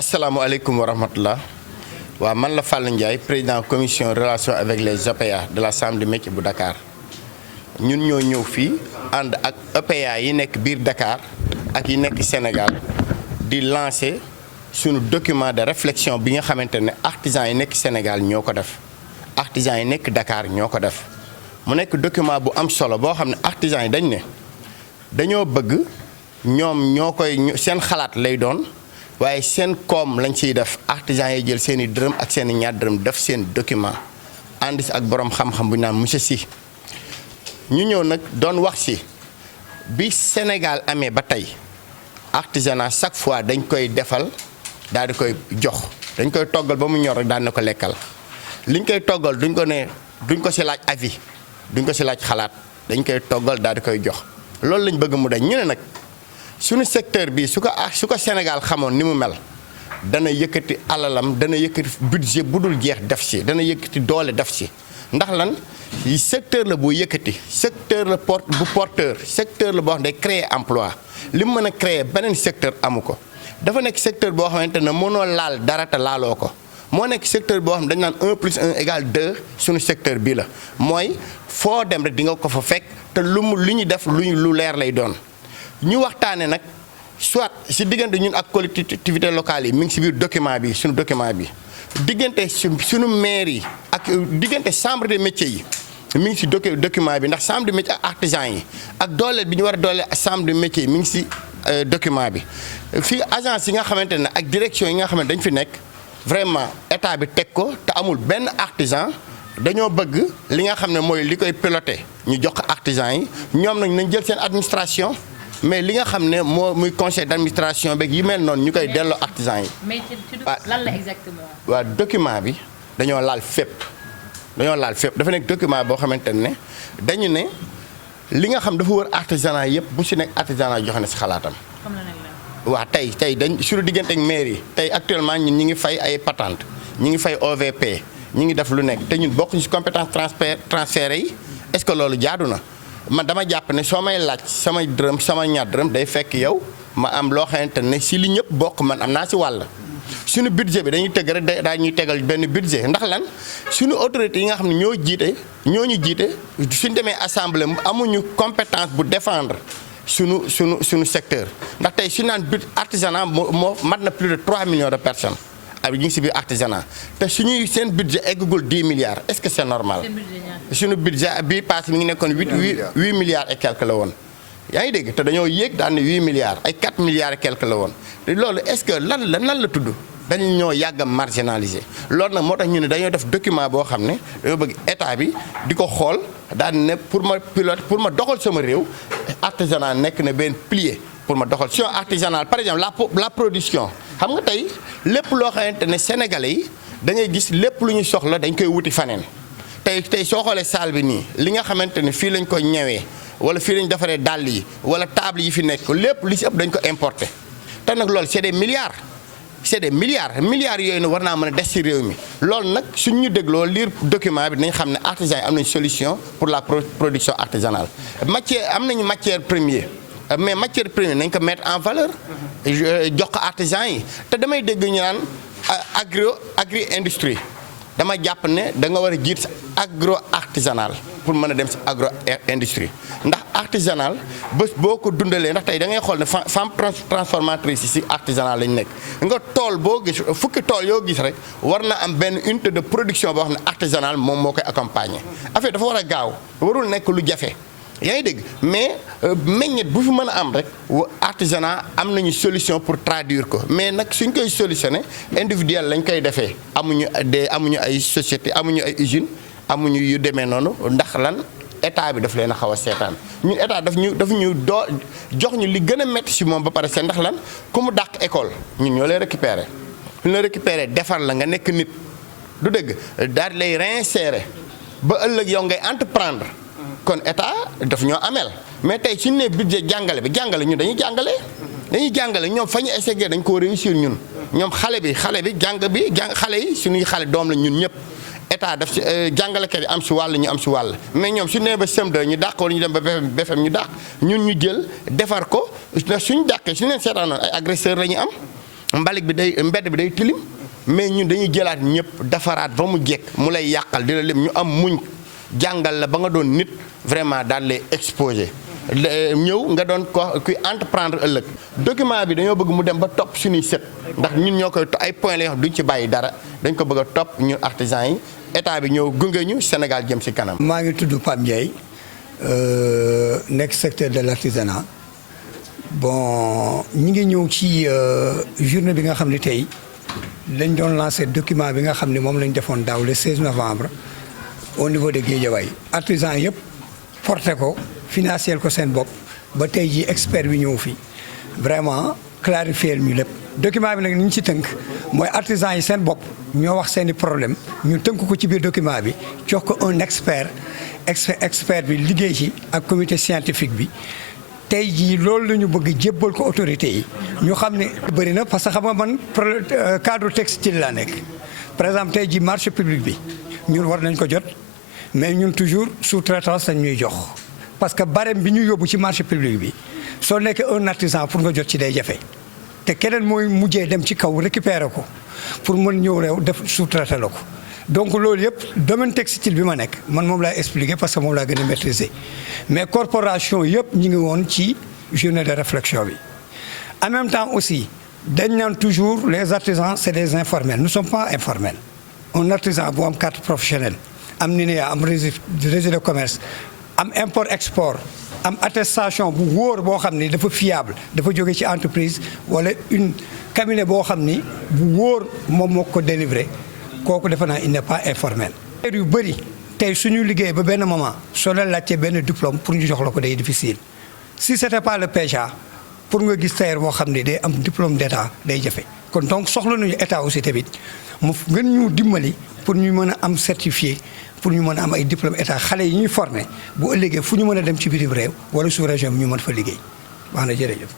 asalaamaaleykum wa rahmatullah waaw man la Fallou Ndiaye président commission relation avec les EPA de la chambre de métier bu Dakar ñun ñoo ñëw fii ànd ak EPA yi nekk biir Dakar ak yi nekk Sénégal di lancer sunu document de réflexion bi nga xamante ne artisans yi nekk Sénégal ñoo ko def artisans yi nekk Dakar ñoo ko def mu nekk document bu am solo boo xam ne artisans yi dañ ne dañoo bëgg ñoom ñoo koy seen xalaat lay doon waaye seen koom lañ ciy def artisans yi jël seen i dërëm ak seen i ñaar dërëm def seen document ànd si ak borom xam-xam bu ñu naan monsieur Sy ñu ñëw nag doon wax si bi Sénégal amee ba tey artisanat chaque fois dañ koy defal daal di koy jox dañ koy toggal ba mu ñor rek daal na ko lekkal liñ koy toggal duñ ko si laaj avis duñ ko si laaj xalaat dañ koy toggal daal di koy jox loolu lañ bëgg mu dañ ñu ne nag suñu secteur bi su ko Sénégal xamoon ni mu mel dana yëkkati alalam dana yëkkati budget bu dul jeex def si dana yëkkati doole def si ndax lan secteur la bu yëkkati secteur la bu porteur secteur la boo xam ne day créer emploi li mu mën a créer beneen secteur amu ko dafa nekk secteur boo xamante ne mënoo laal dara te laaloo ko moo nekk secteur boo xam ne dañu naan 1 plus 1 égale 2 suñu secteur bii la mooy foo dem rek di nga ko fa fekk te lu ñu def lu leer lay doon ñu waxtaane nag soit si diggante ñun ak collectivité locale yi mi ngi si biir document bi suñu document bi diggante suñu maire yi ak diggante chambre de métiers yi mi ngi si document bi ndax chambre de métier ak artisan yi ak dooleel bi ñu war a dooleel chambre de métier yi mi ngi si document bi fii agence yi nga xamante ne ak direction yi nga xamante dañ fi nekk vraiment état bi teg ko te amul benn artisan dañoo bëgg li nga xam ne mooy li koy piloté ñu jox ko artisan yi ñoom nag nañ jël seen administration mais li nga xam ne moo muy conseil d'administration beeg yi mel noonu ñu koy delloo artisan yi. mais lan la exactement. waaw document bi dañoo laal fépp dafa nekk document boo xamante ne dañu ne li nga xam dafa wër artisanat yëpp bu si nekk artisanat joxe na si xalaatam. waaw tey dañ suñu diggante ak mairie yi tey actuellement ñun ñi ngi fay ay patente ñi ngi fay OVP ñi ngi def lu nekk te ñun bokkuñu si compétence transféré yi est-ce que loolu jaadu na. man dama jàpp ne soo may laaj sama dërëm sama ñaar dërëm day fekk yow ma am loo xamante ne si li ñëpp bokk man am naa si wàll suñu budget bi dañuy tëgg rek daa ñuy tegal benn budget ndax lan suñu autorités yi nga xam ne ñoo ñu jiite suñu demee assemblée amuñu compétence bu défendre suñu secteur ndax tey su naan but artisanat moo mat na plus de 3 millions de personnes ak ñu ngi si biir artisanat te suñuy seen budget eggagul 10 milliards est-ce que c'est normal suñu budget bii passé mi ngi nekkoon 8 milliards et quelque la woon yaa ngi dégg te dañoo yéeg daan ne 8 milliards ay 4 milliards et quelque la woon te loolu est-ce que lan la tudd dañu ñoo yàgg a marginaliser loolu nag moo tax ñu ne dañoo def document boo xam ne dañoo bëgg état bi di ko xool daan ne pour ma doxal sama réew artisanat nekk na benn pilier pour ma doxal si artisanal par exemple la production xam nga tey lépp loo xamante ne sénégalais yi da ngay gis lépp lu ñu soxla dañ koy wuti faneen tey soo xoolee salle bi nii li nga xamante ne fii lañ ko ñëwee wala fii lañ defaree dàll yi wala table yi fi nekk lépp li si ëpp dañ ko importé te nag loolu c'est des milliards yooyu nag war naa mën a des ci réew mi loolu nag suñ ñu dégloo lire document bi dinañ xam ne artisans yi am nañ solution pour la production artisanale am nañu matière première mais matière première nañ ko mettre en valeur jox ko artisans yi te damay dégg ñu naan agri industrie dama jàpp ne da nga war a jiit agro artisanal pour mën a dem si agro industrie ndax artisanal bés boo ko dundalee ndax tey da ngay xool ne femme transformatrice yi si artisanal lañ nekk nga tool boo gis fukki tool yoo gis rek war na am benn unité de production boo xam ne artisanal moom moo koy accompagner affaire dafa war a gaaw warul nekk lu jafe yaa ngi dégg mais meññet bu fi mën a am rek artisanat am nañu solution pour traduire ko mais nag suñ koy solutionné individuel lañ koy defee amuñu ay société amuñu ay usine amuñu yu demee noonu ndax lan état bi daf leen a xaw a seetaan ñun état daf ñu jox ñu li gën a métti si moom ba pare seen ndax lan ku mu dàq école ñun ñoo lay récupérer ñu la récupérer defar la nga nekk nit du dëgg daal di lay réinsérer ba ëllëg yow ngay entreprendre kon état daf ñoo amel mais tey suñu nee budget jàngale ñun dañuy jàngale ñoom fa ñu essayé dañ koo réussir ñun ñoom xale yi suñuy xale doom la ñun ñëpp état daf ci jàngalekat yi am si wàll ñu am si wàll mais ñoom su nee ba CM2 ñu dàq wala ñu dem ba BFM ñu dàq ñun ñu jël defar ko suñu dàqee suñu leen seetaanoon ay agresseur la ñu am mbalit bi mbedd bi day tilim mais ñun dañuy jëlaat ñëpp defaraat ba mu jekk mu lay yàqal di la lim ñu am muñ jàngal la ba nga doon nit vraiment daal lay exposé ñëw nga doon ko kuy entreprendre ëllëg document bi dañoo bëgg mu dem ba topp suñuy sët ndax ñun ñoo koy ay point la yoo xam duñ ci bàyyi dara dañ ko bëgg a topp ñun artisans yi état bi ñëw gunge ñu Sénégal jëm ci kanam. maa ngi tudd Pape Ndiaye nekk secteur de l'artisanat bon ñi ngi ñëw ci journée bi nga xam ne tey lañ doon lancé document bi nga xam ne moom lañ defoon daaw le 16 novembre au niveau de Guédiawaye artisans yëpp porté ko financier ko seen bopp ba tey jii expert bi ñëw fi vraiment clarifier ñu lépp document bi nag ni ñu ci tënk mooy artisans yi seen bopp ñoo wax seen i problème ñu tënk ko ci biir document bi jox ko un expert bi liggéey ci ak comité scientifique bi tey jii loolu la ñu bëgg jébbal ko autorités yi ñu xam ne bëri na parce que xam nga man cadre textile laa nekk par exemple tey jii marché public bi ñun war nañ ko jot mais ñun toujours sous-traitance lañ ñuy jox parce que barème bi ñu yóbbu ci marché public bi soo nekkee un artisan pour nga jot ci day jafe te keneen mooy mujjee dem ci kaw récupérer ko pour mën ñëw réew def sous-traité la ko donc loolu yëpp domaine textile bi ma nekk man moom laa expliqué parce que moom laa gën a maîtriser mais corporation yëpp ñu ngi woon ci journée de réflexion bi en même temps aussi dañ naan toujours les artisans c'est des informels nous ne sommes pas informels un artisan bu am carte professionnelle am NINEA am registre de commerce am import export am attestation bu wóor boo xam ni dafa fiable dafa jóge ci entreprise wala une cabinet boo xam ni bu wóor moom moo ko délivré kooku defe naa il n'est pas informel. yu bëri tey suñu liggéey ba benn moment soo leen laajtee benn diplôme pour ñu jox la ko day difficile si c'était pas le PEJA pour nga gis tailleur boo xam ne day am diplôme d'état day jafe kon donc soxla nañu état aussi tamit mu gën ñu dimbali pour ñu mën a am certifié pour ñu mën a am ay diplôme état xale yi ñuy formé bu ëllëgee fu ñu mën a dem ci bitim réew wala sous région bi ñu mën fa liggéey wax na jërëjëf.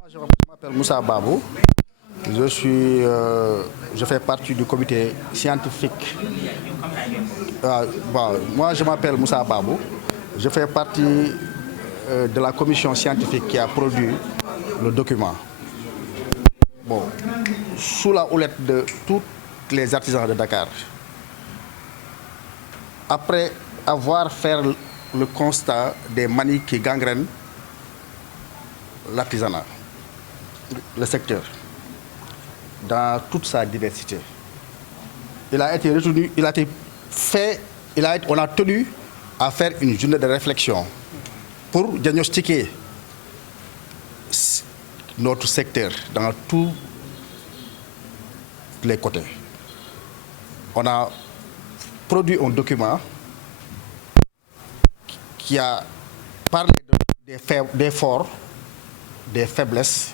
Moi je m'appelle Moussa Babou. Je fais partie du comité scientifique. Moi, je m'appelle Moussa Babou. Je fais partie de la commission scientifique qui a produit le document. Bon, sous la houlette de tous les artisans de Dakar. Après avoir fait le constat des manies qui gangrènent l'artisanat, le secteur, dans toute sa diversité. On a tenu à faire une journée de réflexion pour diagnostiquer notre secteur dans tous les côtés. On a produit un document qui a parlé des forts, des faiblesses,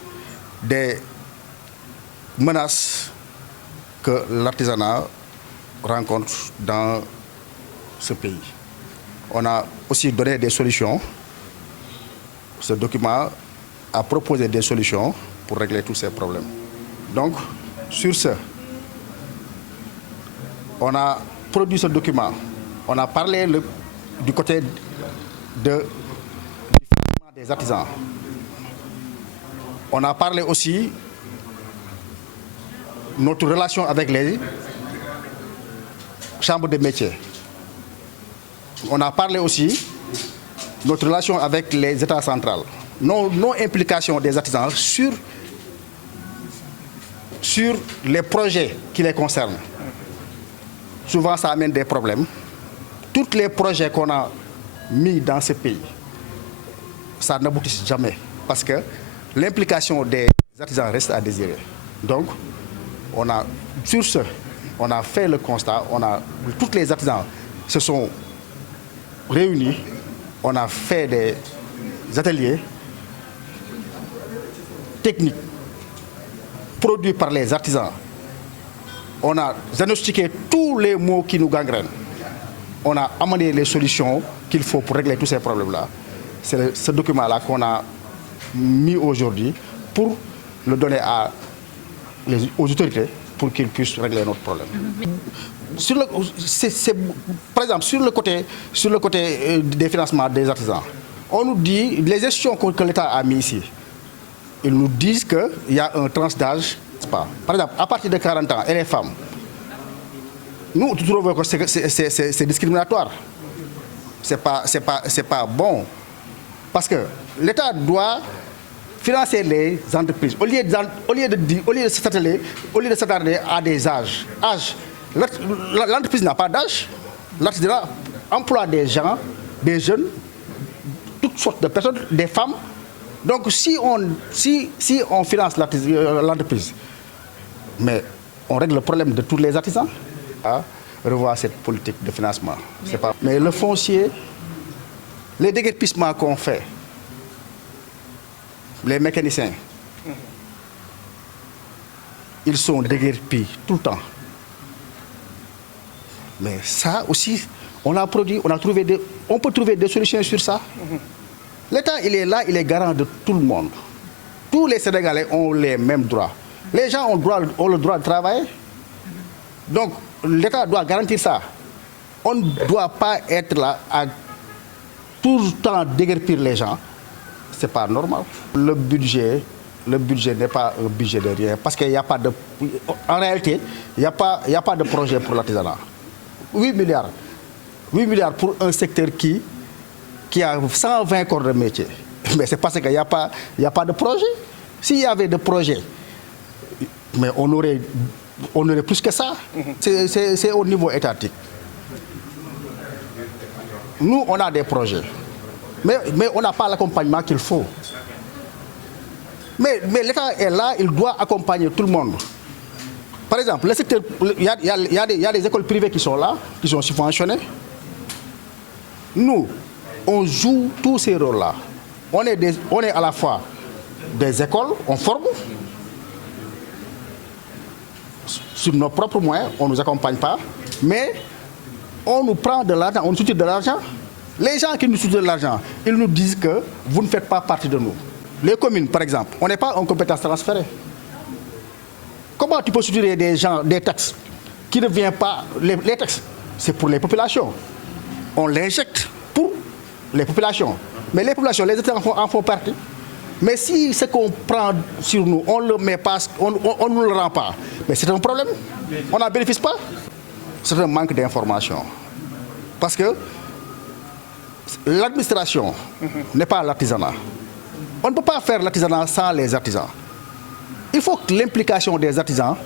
des menaces que l'artisanat rencontre dans ce pays. On a aussi donné des solutions. Ce document a proposé des solutions pour régler tous ces problèmes. Donc, sur ce, on a produit ce document. On a parlé du côté du financement des artisans. On a parlé aussi notre relation avec les chambres de métiers. On a parlé aussi notre relation avec les États centrales. Non-implication des artisans sur les projets qui les concernent. Souvent, ça amène des problèmes. Tous les projets qu'on a mis dans ce pays, ça n'aboutit jamais parce que l'implication des artisans reste à désirer. Donc, sur ce, on a fait le constat, tous les artisans se sont réunis, on a fait des ateliers techniques produits par les artisans. On a diagnostiqué tous les maux qui nous gangrènent. On a amené les solutions qu'il faut pour régler tous ces problèmes-là. C'est ce document-là qu'on a mis aujourd'hui pour le donner aux autorités pour qu'ils puissent régler notre problème. Par exemple, sur le côté des financements des artisans, on nous dit les gestions que l'État a mis ici, ils nous disent qu'il y a un tranche d'âge. Par exemple, à partir de 40 ans, et les femmes, nous trouvons que c'est discriminatoire. C'est pas bon. Parce que l'État doit financer les entreprises. Au lieu de s'attarder à des âges. L'entreprise n'a pas d'âge. L'artisanat emploie des gens, des jeunes, toutes sortes de personnes, des femmes. Donc si on finance l'entreprise, mais on règle le problème de tous les artisans. Revoir cette politique de financement. Mais le foncier, les déguerpissements qu'on fait, les mécaniciens, ils sont déguerpis tout le temps. Mais ça aussi, on peut trouver des solutions sur ça. L'État, il est là, il est garant de tout le monde. Tous les Sénégalais ont les mêmes droits. Les gens ont le droit de travailler. Donc, l'État doit garantir ça. On ne doit pas être là à tout le temps déguerpir les gens. Ce n'est pas normal. Le budget n'est pas un budget de rien. Parce qu'il n'y a pas de... En réalité, il n'y a pas de projet pour l'artisanat. 8 milliards. 8 milliards pour un secteur qui a 120 corps de métier. Mais c'est parce qu'il n'y a pas de projet. S'il y avait des projets, mais on aurait plus que ça. C'est au niveau étatique. Nous, on a des projets. Mais on n'a pas l'accompagnement qu'il faut. Mais l'État est là, il doit accompagner tout le monde. Par exemple, le secteur, il y a des écoles privées qui sont là, qui sont subventionnées. Nous, on joue tous ces rôles-là. On est à la fois des écoles, on forme. Sur nos propres moyens, on ne nous accompagne pas, mais on nous prend de l'argent, on nous soutient de l'argent. Les gens qui nous soutiennent de l'argent, ils nous disent que vous ne faites pas partie de nous. Les communes, par exemple, on n'est pas en compétence transférée. Comment tu peux soutenir des gens, des taxes qui ne viennent pas... Les taxes, c'est pour les populations. On l'injecte pour les populations. Mais les populations, les États en font partie. Mais si ce qu'on prend sur nous, on ne le met pas, on ne nous le rend pas, mais c'est un problème. On n'en bénéficie pas. C'est un manque d'information. Parce que l'administration n'est pas l'artisanat. On ne peut pas faire l'artisanat sans les artisans. Il faut que l'implication des artisans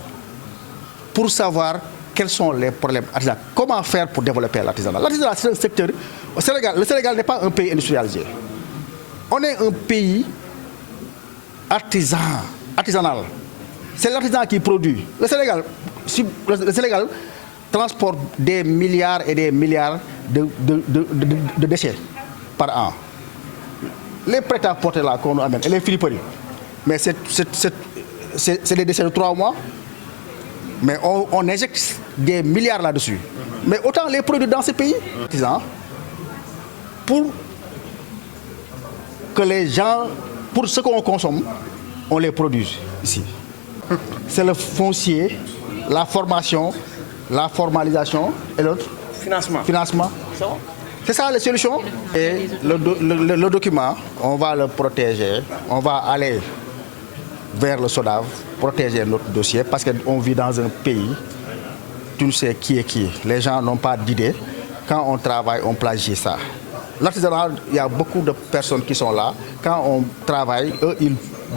pour savoir quels sont les problèmes artisanaux. Comment faire pour développer l'artisanat. L'artisanat, c'est un secteur... Le Sénégal n'est pas un pays industrialisé. On est un pays artisanal. C'est l'artisan qui produit. Le Sénégal transporte des milliards et des milliards de déchets par an. Les prêt-à-porter là qu'on nous amène, et les friperies, mais c'est des déchets de 3 mois, mais on injecte des milliards là-dessus. Mais autant les produits dans ces pays, pour que les gens, pour ce qu'on consomme, on les produise ici. C'est le foncier, la formation, la formalisation et l'autre financement. C'est ça la solution. Et le document, on va le protéger. On va aller vers le SODAV, protéger notre dossier parce qu'on vit dans un pays, tu ne sais qui est qui. Les gens n'ont pas d'idée. Quand on travaille, on plagie ça. L'artisanat, il y a beaucoup de personnes qui sont là. Quand on travaille, eux, ils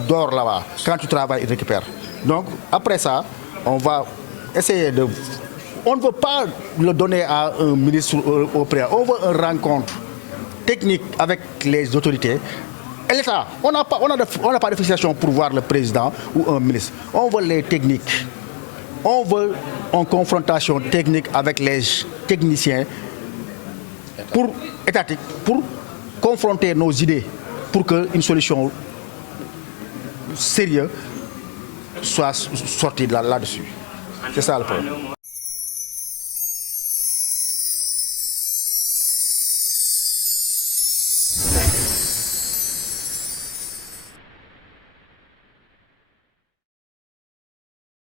dorment là-bas. Quand tu travailles, ils récupèrent. Donc, après ça, on va essayer de... On ne veut pas le donner à un ministre au président. On veut une rencontre technique avec les autorités. Et l'État, on n'a pas de fixation pour voir le président ou un ministre. On veut les techniques. On veut une confrontation technique avec les techniciens étatiques pour confronter nos idées pour qu'une solution sérieuse soit sortie là-dessus. C'est ça le problème.